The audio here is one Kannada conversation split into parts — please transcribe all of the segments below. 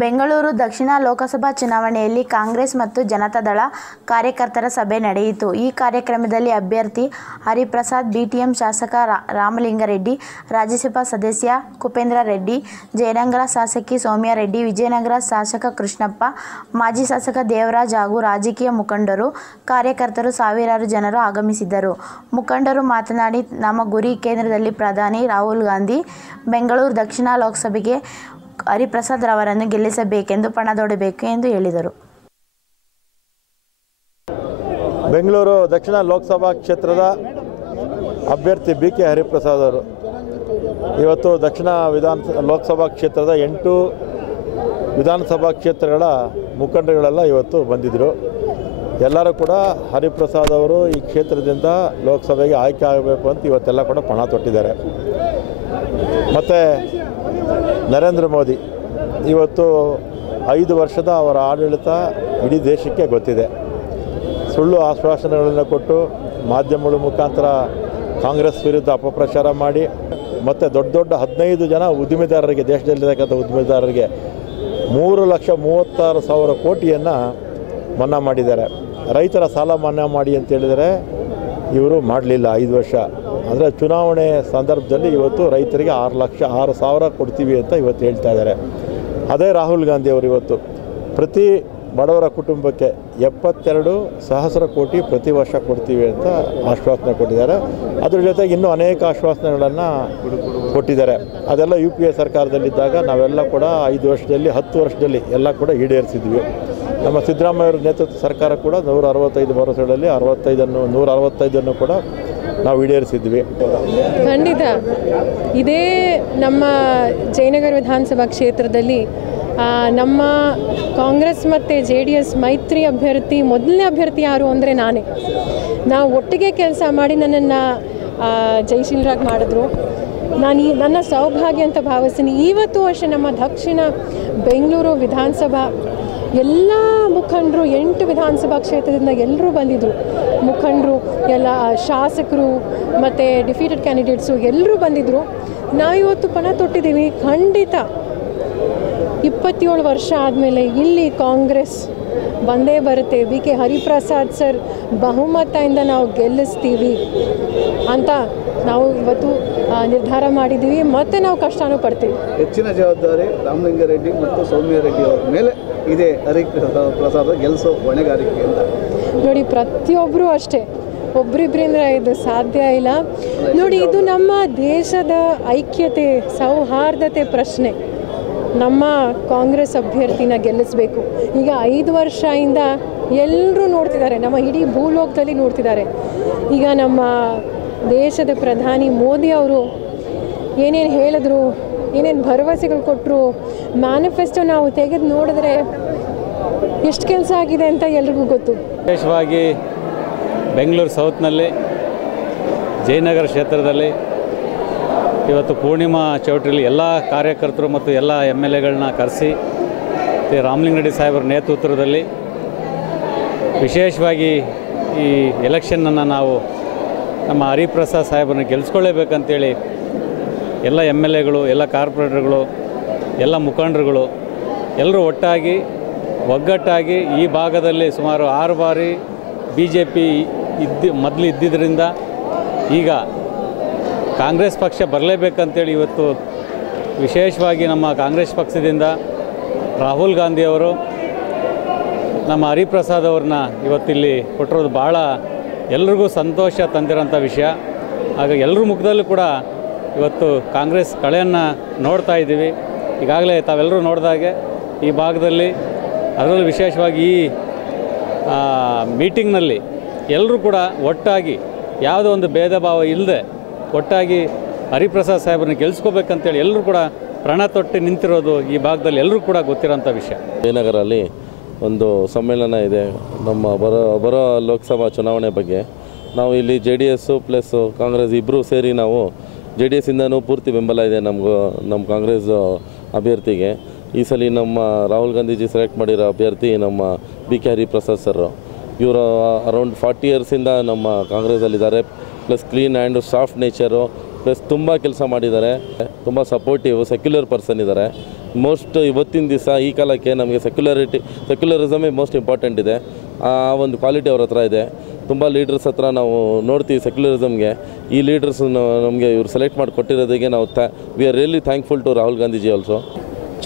ಬೆಂಗಳೂರು ದಕ್ಷಿಣ ಲೋಕಸಭಾ ಚುನಾವಣೆಯಲ್ಲಿ ಕಾಂಗ್ರೆಸ್ ಮತ್ತು ಜನತಾದಳ ಕಾರ್ಯಕರ್ತರ ಸಭೆ ನಡೆಯಿತು. ಈ ಕಾರ್ಯಕ್ರಮದಲ್ಲಿ ಅಭ್ಯರ್ಥಿ ಹರಿಪ್ರಸಾದ್, ಬಿಟಿಎಂ ಶಾಸಕ ರಾಮಲಿಂಗಾರೆಡ್ಡಿ, ರಾಜ್ಯಸಭಾ ಸದಸ್ಯ ಕುಪೇಂದ್ರ ರೆಡ್ಡಿ, ಜಯನಗರ ಶಾಸಕಿ ಸೌಮ್ಯಾರೆಡ್ಡಿ, ವಿಜಯನಗರ ಶಾಸಕ ಕೃಷ್ಣಪ್ಪ, ಮಾಜಿ ಶಾಸಕ ದೇವರಾಜ್ ಹಾಗೂ ರಾಜಕೀಯ ಮುಖಂಡರು, ಕಾರ್ಯಕರ್ತರು ಸಾವಿರಾರು ಜನರು ಆಗಮಿಸಿದ್ದರು. ಮುಖಂಡರು ಮಾತನಾಡಿ, ನಮ್ಮ ಗುರಿ ಕೇಂದ್ರದಲ್ಲಿ ಪ್ರಧಾನಿ ರಾಹುಲ್ ಗಾಂಧಿ, ಬೆಂಗಳೂರು ದಕ್ಷಿಣ ಲೋಕಸಭೆಗೆ ಹರಿಪ್ರಸಾದ್ ರವರನ್ನು ಗೆಲ್ಲಿಸಬೇಕೆಂದು ಪಣದೊಡಬೇಕು ಎಂದು ಹೇಳಿದರು. ಬೆಂಗಳೂರು ದಕ್ಷಿಣ ಲೋಕಸಭಾ ಕ್ಷೇತ್ರದ ಅಭ್ಯರ್ಥಿ BK ಹರಿಪ್ರಸಾದ್ ಅವರು ಇವತ್ತು ದಕ್ಷಿಣ ಲೋಕಸಭಾ ಕ್ಷೇತ್ರದ 8 ವಿಧಾನಸಭಾ ಕ್ಷೇತ್ರಗಳ ಮುಖಂಡರುಗಳೆಲ್ಲ ಇವತ್ತು ಬಂದಿದ್ದರು. ಎಲ್ಲರೂ ಕೂಡ ಹರಿಪ್ರಸಾದ್ ಅವರು ಈ ಕ್ಷೇತ್ರದಿಂದ ಲೋಕಸಭೆಗೆ ಆಯ್ಕೆ ಆಗಬೇಕು ಅಂತ ಇವತ್ತೆಲ್ಲ ಕೂಡ ಪಣ ತೊಟ್ಟಿದ್ದಾರೆ. ಮತ್ತು ನರೇಂದ್ರ ಮೋದಿ ಇವತ್ತು 5 ವರ್ಷದ ಅವರ ಆಡಳಿತ ಇಡೀ ದೇಶಕ್ಕೆ ಗೊತ್ತಿದೆ. ಸುಳ್ಳು ಆಶ್ವಾಸನೆಗಳನ್ನು ಕೊಟ್ಟು ಮಾಧ್ಯಮಗಳ ಮುಖಾಂತರ ಕಾಂಗ್ರೆಸ್ ವಿರುದ್ಧ ಅಪಪ್ರಚಾರ ಮಾಡಿ ಮತ್ತು ದೊಡ್ಡ 15 ಜನ ಉದ್ದಿಮೆದಾರರಿಗೆ, ದೇಶದಲ್ಲಿರ್ತಕ್ಕಂಥ ಉದ್ದಿಮೆದಾರರಿಗೆ 3,36,000 ಕೋಟಿಯನ್ನು ಮನ್ನಾ ಮಾಡಿದ್ದಾರೆ. ರೈತರ ಸಾಲ ಮನ್ನಾ ಮಾಡಿ ಅಂತೇಳಿದರೆ ಇವರು ಮಾಡಲಿಲ್ಲ 5 ವರ್ಷ. ಅಂದರೆ ಚುನಾವಣೆ ಸಂದರ್ಭದಲ್ಲಿ ಇವತ್ತು ರೈತರಿಗೆ 6,00,000 ಕೊಡ್ತೀವಿ ಅಂತ ಇವತ್ತು ಹೇಳ್ತಾ ಇದ್ದಾರೆ. ಅದೇ ರಾಹುಲ್ ಗಾಂಧಿ ಅವರು ಇವತ್ತು ಪ್ರತಿ ಬಡವರ ಕುಟುಂಬಕ್ಕೆ 72,000 ಕೋಟಿ ಪ್ರತಿ ವರ್ಷ ಕೊಡ್ತೀವಿ ಅಂತ ಆಶ್ವಾಸನೆ ಕೊಟ್ಟಿದ್ದಾರೆ. ಅದ್ರ ಜೊತೆಗೆ ಇನ್ನೂ ಅನೇಕ ಆಶ್ವಾಸನೆಗಳನ್ನು ಕೊಟ್ಟಿದ್ದಾರೆ. ಅದೆಲ್ಲ UPA ಸರ್ಕಾರದಲ್ಲಿದ್ದಾಗ ನಾವೆಲ್ಲ ಕೂಡ 5 ವರ್ಷದಲ್ಲಿ 10 ವರ್ಷದಲ್ಲಿ ಎಲ್ಲ ಕೂಡ ಈಡೇರಿಸಿದ್ವಿ. ನಮ್ಮ ಸಿದ್ದರಾಮಯ್ಯ ನೇತೃತ್ವ ಸರ್ಕಾರ ಕೂಡ 165 ಭರವಸೆಗಳಲ್ಲಿ 165 ಕೂಡ ನಾವು ಈಡೇರಿಸಿದ್ವಿ. ಖಂಡಿತ ಇದೇ ನಮ್ಮ ಜಯನಗರ ವಿಧಾನಸಭಾ ಕ್ಷೇತ್ರದಲ್ಲಿ ನಮ್ಮ ಕಾಂಗ್ರೆಸ್ ಮತ್ತು JDS ಮೈತ್ರಿ ಅಭ್ಯರ್ಥಿ, ಮೊದಲನೇ ಅಭ್ಯರ್ಥಿ ಯಾರು ಅಂದರೆ ನಾನೇ. ನಾವು ಒಟ್ಟಿಗೆ ಕೆಲಸ ಮಾಡಿ ನನ್ನನ್ನು ಜಯಶೀಲರಾಗಿ ಮಾಡಿದ್ರು. ನನ್ನ ಸೌಭಾಗ್ಯ ಅಂತ ಭಾವಿಸ್ತೀನಿ. ಇವತ್ತು ಅಷ್ಟೇ ನಮ್ಮ ದಕ್ಷಿಣ ಬೆಂಗಳೂರು ವಿಧಾನಸಭಾ ಎಲ್ಲ ಮುಖಂಡರು 8 ವಿಧಾನಸಭಾ ಕ್ಷೇತ್ರದಿಂದ ಎಲ್ಲರೂ ಬಂದಿದ್ದರು. ಮುಖಂಡರು ಎಲ್ಲ, ಶಾಸಕರು ಮತ್ತು ಡಿಫೀಟೆಡ್ ಕ್ಯಾಂಡಿಡೇಟ್ಸು ಎಲ್ಲರೂ ಬಂದಿದ್ದರು. ನಾವಿವತ್ತು ಪಣ ತೊಟ್ಟಿದ್ದೀವಿ. ಖಂಡಿತ 27 ವರ್ಷ ಆದಮೇಲೆ ಇಲ್ಲಿ ಕಾಂಗ್ರೆಸ್ ಬಂದೇ ಬರುತ್ತೆ. BK ಹರಿಪ್ರಸಾದ್ ಸರ್ ಬಹುಮತದಿಂದ ನಾವು ಗೆಲ್ಲಿಸ್ತೀವಿ ಅಂತ ನಾವು ಇವತ್ತು ನಿರ್ಧಾರ ಮಾಡಿದ್ದೀವಿ. ಮತ್ತು ನಾವು ಕಷ್ಟನೂ ಪಡ್ತೀವಿ. ಹೆಚ್ಚಿನ ಜವಾಬ್ದಾರಿ ರಾಮಲಿಂಗಾರೆಡ್ಡಿ ಮತ್ತು ಸೌಮ್ಯಾರೆಡ್ಡಿ ಅವರ ಮೇಲೆ ಇದೆ. ಹರಿಪ್ರಸಾದ್ ಗೆಲ್ಲಿಸೋ ಹೊಣೆಗಾರಿಕೆ ಅಂತ ನೋಡಿ, ಪ್ರತಿಯೊಬ್ಬರೂ ಅಷ್ಟೇ, ಒಬ್ಬರಿಬ್ಬರಿಂದ ಇದು ಸಾಧ್ಯ ಇಲ್ಲ. ನೋಡಿ, ಇದು ನಮ್ಮ ದೇಶದ ಐಕ್ಯತೆ, ಸೌಹಾರ್ದತೆ ಪ್ರಶ್ನೆ. ನಮ್ಮ ಕಾಂಗ್ರೆಸ್ ಅಭ್ಯರ್ಥಿನ ಗೆಲ್ಲಿಸಬೇಕು. ಈಗ 5 ವರ್ಷದಿಂದ ಎಲ್ಲರೂ ನೋಡ್ತಿದ್ದಾರೆ, ನಮ್ಮ ಇಡೀ ಭೂಲೋಕದಲ್ಲಿ ನೋಡ್ತಿದ್ದಾರೆ. ಈಗ ನಮ್ಮ ದೇಶದ ಪ್ರಧಾನಿ ಮೋದಿ ಅವರು ಏನೇನು ಹೇಳಿದ್ರು, ಏನೇನು ಭರವಸೆಗಳು ಕೊಟ್ಟರು, ಮ್ಯಾನಿಫೆಸ್ಟೋ ನಾವು ತೆಗೆದು ನೋಡಿದ್ರೆ ಎಷ್ಟು ಕೆಲಸ ಆಗಿದೆ ಅಂತ ಎಲ್ರಿಗೂ ಗೊತ್ತು. ವಿಶೇಷವಾಗಿ ಬೆಂಗಳೂರು ಸೌತ್ನಲ್ಲಿ ಜಯನಗರ ಕ್ಷೇತ್ರದಲ್ಲಿ ಇವತ್ತು ಪೂರ್ಣಿಮಾ ಚೌಟ್ರಿಲಿ ಎಲ್ಲ ಕಾರ್ಯಕರ್ತರು ಮತ್ತು ಎಲ್ಲ MLAಗಳನ್ನ ಕರೆಸಿ ರಾಮಲಿಂಗಾರೆಡ್ಡಿ ಸಾಹೇಬರ ನೇತೃತ್ವದಲ್ಲಿ ವಿಶೇಷವಾಗಿ ಈ ಎಲೆಕ್ಷನ್ನನ್ನು ನಾವು ನಮ್ಮ ಹರಿಪ್ರಸಾದ್ ಸಾಹೇಬರನ್ನ ಗೆಲ್ಲಿಸ್ಕೊಳ್ಳೇಬೇಕಂತೇಳಿ ಎಲ್ಲ MLAಗಳು, ಎಲ್ಲ ಕಾರ್ಪೊರೇಟರ್ಗಳು, ಎಲ್ಲ ಮುಖಂಡರುಗಳು ಎಲ್ಲರೂ ಒಗ್ಗಟ್ಟಾಗಿ ಈ ಭಾಗದಲ್ಲಿ ಸುಮಾರು 6 ಬಾರಿ BJP ಮೊದಲು ಇದ್ದಿದ್ದರಿಂದ ಈಗ ಕಾಂಗ್ರೆಸ್ ಪಕ್ಷ ಬರಲೇಬೇಕಂತೇಳಿ ಇವತ್ತು ವಿಶೇಷವಾಗಿ ನಮ್ಮ ಕಾಂಗ್ರೆಸ್ ಪಕ್ಷದಿಂದ ರಾಹುಲ್ ಗಾಂಧಿ ಅವರು ನಮ್ಮ ಹರಿಪ್ರಸಾದ್ ಅವ್ರನ್ನ ಇವತ್ತಿಲ್ಲಿ ಕೊಟ್ಟಿರೋದು ಭಾಳ ಎಲ್ರಿಗೂ ಸಂತೋಷ ತಂದಿರೋಂಥ ವಿಷಯ. ಹಾಗಾಗಿ ಎಲ್ಲರ ಮುಖದಲ್ಲೂ ಕೂಡ ಇವತ್ತು ಕಾಂಗ್ರೆಸ್ ಕಳೆಯನ್ನು ನೋಡ್ತಾ ಇದ್ದೀವಿ. ಈಗಾಗಲೇ ತಾವೆಲ್ಲರೂ ನೋಡಿದಾಗೆ ಈ ಭಾಗದಲ್ಲಿ, ಅದರಲ್ಲೂ ವಿಶೇಷವಾಗಿ ಈ ಮೀಟಿಂಗ್ನಲ್ಲಿ ಎಲ್ಲರೂ ಕೂಡ ಒಟ್ಟಾಗಿ ಯಾವುದೋ ಒಂದು ಭೇದ ಭಾವ ಇಲ್ಲದೆ ಒಟ್ಟಾಗಿ ಹರಿಪ್ರಸಾದ್ ಸಾಹೇಬ್ರನ್ನ ಗೆಲ್ಲಿಸ್ಕೋಬೇಕಂತೇಳಿ ಎಲ್ಲರೂ ಕೂಡ ಪ್ರಾಣ ತೊಟ್ಟು ನಿಂತಿರೋದು ಈ ಭಾಗದಲ್ಲಿ ಎಲ್ಲರೂ ಕೂಡ ಗೊತ್ತಿರೋಂಥ ವಿಷಯ. ಜಯನಗರಲ್ಲಿ ಒಂದು ಸಮ್ಮೇಳನ ಇದೆ ನಮ್ಮ ಬರೋ ಲೋಕಸಭಾ ಚುನಾವಣೆ ಬಗ್ಗೆ. ನಾವು ಇಲ್ಲಿ JDS ಪ್ಲಸ್ ಕಾಂಗ್ರೆಸ್ ಇಬ್ಬರು ಸೇರಿ ನಾವು JDS ಇಂದನೂ ಪೂರ್ತಿ ಬೆಂಬಲ ಇದೆ ನಮ್ಮ ಕಾಂಗ್ರೆಸ್ ಅಭ್ಯರ್ಥಿಗೆ. ಈ ಸಲ ನಮ್ಮ ರಾಹುಲ್ ಗಾಂಧೀಜಿ ಸೆಲೆಕ್ಟ್ ಮಾಡಿರೋ ಅಭ್ಯರ್ಥಿ ನಮ್ಮ BK ಹರಿಪ್ರಸಾದ್ ಸರ್. ಇವರು ಅರೌಂಡ್ 40 ಇಯರ್ಸಿಂದ ನಮ್ಮ ಕಾಂಗ್ರೆಸ್ಸಲ್ಲಿದ್ದಾರೆ. Plus clean and soft nature plus ತುಂಬ ಕೆಲಸ ಮಾಡಿದ್ದಾರೆ, ತುಂಬ ಸಪೋರ್ಟಿವ್ ಸೆಕ್ಯುಲರ್ ಪರ್ಸನ್ ಇದ್ದಾರೆ. ಮೋಸ್ಟ್ ಇವತ್ತಿನ ದಿವಸ ಈ ಕಾಲಕ್ಕೆ ನಮಗೆ ಸೆಕ್ಯುಲರಿಸಮೇ ಮೋಸ್ಟ್ ಇಂಪಾರ್ಟೆಂಟ್ ಇದೆ. ಆ ಒಂದು ಕ್ವಾಲಿಟಿ ಅವ್ರ ಹತ್ರ ಇದೆ. ತುಂಬ ಲೀಡರ್ಸ್ ಹತ್ರ ನಾವು ನೋಡ್ತೀವಿ ಸೆಕ್ಯುಲರಿಸಮ್ಗೆ. ಈ ಲೀಡರ್ಸ್ ನಮಗೆ ಇವರು ಸೆಲೆಕ್ಟ್ ಮಾಡಿ ಕೊಟ್ಟಿರೋದಕ್ಕೆ ನಾವು we are really thankful to Rahul Gandhiji also.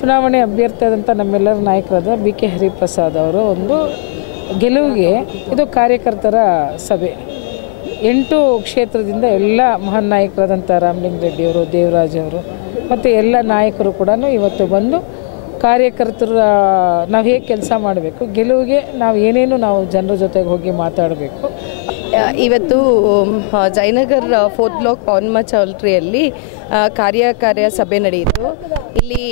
ಚುನಾವಣೆ ಅಭ್ಯರ್ಥಿಯಾದಂಥ ನಮ್ಮೆಲ್ಲರ ನಾಯಕರಾದ BK ಹರಿಪ್ರಸಾದ್ ಅವರು ಒಂದು ಗೆಲುವಿಗೆ ಇದು ಕಾರ್ಯಕರ್ತರ ಸಭೆ. 8 ಕ್ಷೇತ್ರದಿಂದ ಎಲ್ಲ ಮಹಾನ್ ನಾಯಕರಾದಂಥ ರಾಮಲಿಂಗಾರೆಡ್ಡಿಯವರು, ದೇವರಾಜ್ ಅವರು ಮತ್ತು ಎಲ್ಲ ನಾಯಕರು ಕೂಡ ಇವತ್ತು ಬಂದು ಕಾರ್ಯಕರ್ತರ ನಾವು ಹೇಗೆ ಕೆಲಸ ಮಾಡಬೇಕು, ಗೆಲುವಿಗೆ ನಾವು ಏನೇನು ನಾವು ಜನರ ಜೊತೆಗೆ ಹೋಗಿ ಮಾತಾಡಬೇಕು. ಇವತ್ತು ಜಯನಗರ್ 4th ಬ್ಲಾಕ್ ಪೌರ್ಣಿಮಾ ಚೌಲ್ಟ್ರಿಯಲ್ಲಿ ಕಾರ್ಯ ಸಭೆ ನಡೆಯಿತು. ಇಲ್ಲಿ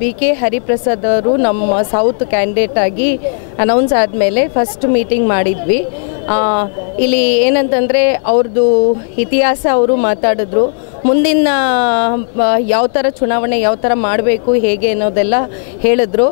BK ಹರಿಪ್ರಸಾದ್ ಅವರು ನಮ್ಮ ಸೌತ್ ಕ್ಯಾಂಡಿಡೇಟ್ ಆಗಿ ಅನೌನ್ಸ್ ಆದಮೇಲೆ ಫಸ್ಟ್ ಮೀಟಿಂಗ್ ಮಾಡಿದ್ವಿ. ಇಲ್ಲಿ ಏನಂತಂದರೆ ಅವ್ರದ್ದು ಇತಿಹಾಸ ಅವರು ಮಾತಾಡಿದ್ರು. ಮುಂದಿನ ಯಾವ ಥರ ಚುನಾವಣೆ ಯಾವ ಥರ ಮಾಡಬೇಕು ಹೇಗೆ ಅನ್ನೋದೆಲ್ಲ ಹೇಳಿದ್ರು.